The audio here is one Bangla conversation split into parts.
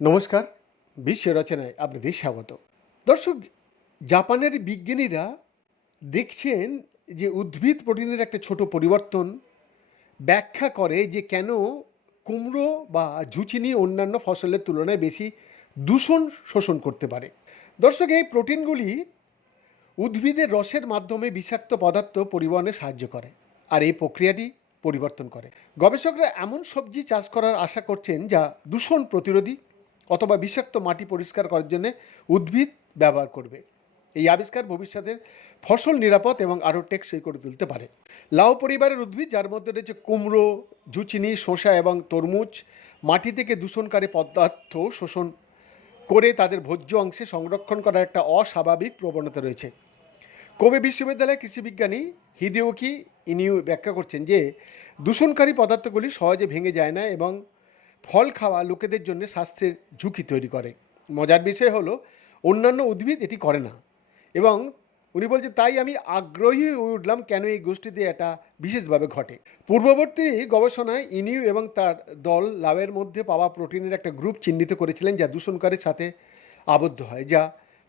নমস্কার বিশ্ব রচনায় আপনাদের স্বাগত। দর্শক, জাপানের বিজ্ঞানীরা দেখছেন যে উদ্ভিদ প্রোটিনের একটা ছোট পরিবর্তন, ব্যাখ্যা করে যে কেন কুমড়ো বা ঝুচিনি অন্যান্য ফসলের তুলনায় বেশি দূষণ শোষণ করতে পারে। দর্শক, এই প্রোটিনগুলি উদ্ভিদের রসের মাধ্যমে বিষাক্ত পদার্থ পরিবহনে সাহায্য করে। আর এই প্রক্রিয়াটি পরিবর্তন করে। গবেষকরা এমন সবজি চাষ করার আশা করছেন যা দূষণ প্রতিরোধী অথবা বিষাক্ত মাটি পরিষ্কার করার জন্য উদ্ভিদ ব্যবহার করবে। এই আবিষ্কার ভবিষ্যতে ফসল নিরাপদ এবং আরও টেকসই করে তুলতে পারে। লাউ পরিবারের উদ্ভিদ, যার মধ্যে রয়েছে কুমড়ো জুচিনি শসা এবং তরমুজ, মাটি থেকে দূষণকারী পদার্থ শোষণ করে তাদের ভোজ্য অংশে সংরক্ষণ করার একটা অস্বাভাবিক প্রবণতা রয়েছে। কোবে বিশ্ববিদ্যালয়ের কৃষিবিজ্ঞানী হিদেওকি ইনিউ ব্যাখ্যা করছেন যে, দূষণকারী পদার্থগুলি সহজে ভেঙে যায় না এবং ফল খাওয়া লোকেদের জন্য স্বাস্থ্যের ঝুঁকি তৈরি করে। মজার বিষয় হলো, অন্যান্য উদ্ভিদ এটি করে না এবং উনি বলছেন, তাই আমি আগ্রহী হয়ে উঠলাম কেন এই গোষ্ঠীতে এটা বিশেষভাবে ঘটে? পূর্ববর্তী গবেষণায় ইনিউ এবং তার দল লাভের মধ্যে পাওয়া প্রোটিনের একটা গ্রুপ চিহ্নিত করেছিলেন যা দূষণকারীর সাথে আবদ্ধ হয়, যা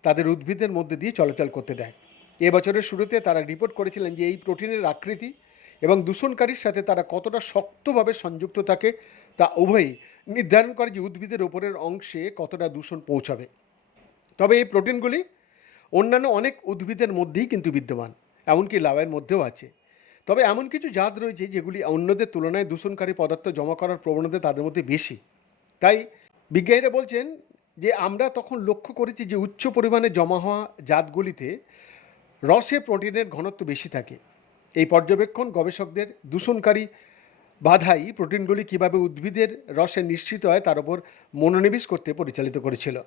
তাদের উদ্ভিদের মধ্যে দিয়ে চলাচল করতে দেয়। এবছরের শুরুতে তারা রিপোর্ট করেছিলেন যে এই প্রোটিনের আকৃতি এবং দূষণকারীর সাথে তারা কতটা শক্তভাবে সংযুক্ত থাকে তা উভয়ই নির্ধারণ করে যে উদ্ভিদের ওপরের অংশে কতটা দূষণ পৌঁছাবে। তবে এই প্রোটিনগুলি অন্যান্য অনেক উদ্ভিদের মধ্যেই কিন্তু বিদ্যমান, এমনকি লাউয়ের মধ্যেও আছে। তবে এমন কিছু জাত রয়েছে যেগুলি অন্যদের তুলনায় দূষণকারী পদার্থ জমা করার প্রবণতা তাদের মধ্যে বেশি। তাই বিজ্ঞানীরা বলছেন যে আমরা তখন লক্ষ্য করেছি যে উচ্চ পরিমাণে জমা হওয়া জাতগুলিতে রসে প্রোটিনের ঘনত্ব বেশি থাকে। এই পর্যবেক্ষণ গবেষকদের দূষণকারী বাধাই প্রোটিনগুলি কীভাবে উদ্ভিদের রসে নিশ্চিত হয় তার উপর মনোনিবেশ করতে পরিচালিত করেছিল।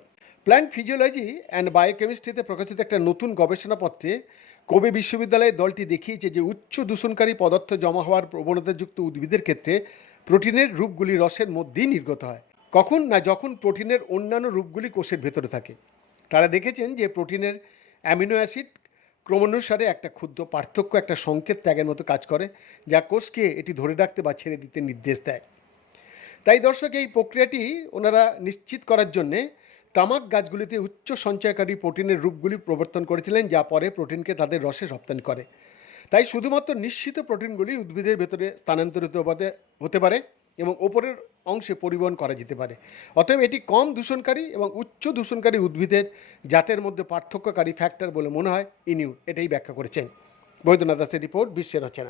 প্ল্যান্ট ফিজিওলজি অ্যান্ড বায়োকেমিস্ট্রিতে প্রকাশিত একটা নতুন গবেষণাপত্রে কোবে বিশ্ববিদ্যালয়ের দলটি দেখিয়েছে যে উচ্চ দূষণকারী পদার্থ জমা হওয়ার প্রবণতাযুক্ত উদ্ভিদের ক্ষেত্রে প্রোটিনের রূপগুলি রসের মধ্যেই নির্গত হয়। কখন না যখন প্রোটিনের অন্যান্য রূপগুলি কোষের ভেতরে থাকে। তারা দেখেছেন যে প্রোটিনের অ্যামিনো অ্যাসিড ক্রমানুসারে একটা ক্ষুদ্র পার্থক্য, একটা সংকেত ত্যাগের মতো কাজ করে, যা কোষকে এটি ধরে রাখতে বা ছেড়ে দিতে নির্দেশ দেয়। তাই দর্শক, এই প্রক্রিয়াটি ওনারা নিশ্চিত করার জন্যে তামাক গাছগুলিতে উচ্চ সঞ্চয়কারী প্রোটিনের রূপগুলি প্রবর্তন করেছিলেন, যা পরে প্রোটিনকে তাদের রসে রপ্তানি করে। তাই শুধুমাত্র নিশ্চিত প্রোটিনগুলি উদ্ভিদের ভেতরে স্থানান্তরিত হতে- পারে এবং ওপরের অংশে পরিবহন করা যেতে পারে। অতএব এটি কম দূষণকারী এবং উচ্চ দূষণকারী উদ্ভিদের জাতের মধ্যে পার্থক্যকারী ফ্যাক্টর বলে মনে হয় ইনিউ, এটাই ব্যাখ্যা করেছেন। বৈদ্যনাথ দাসের রিপোর্ট বিশ্বের রচনা।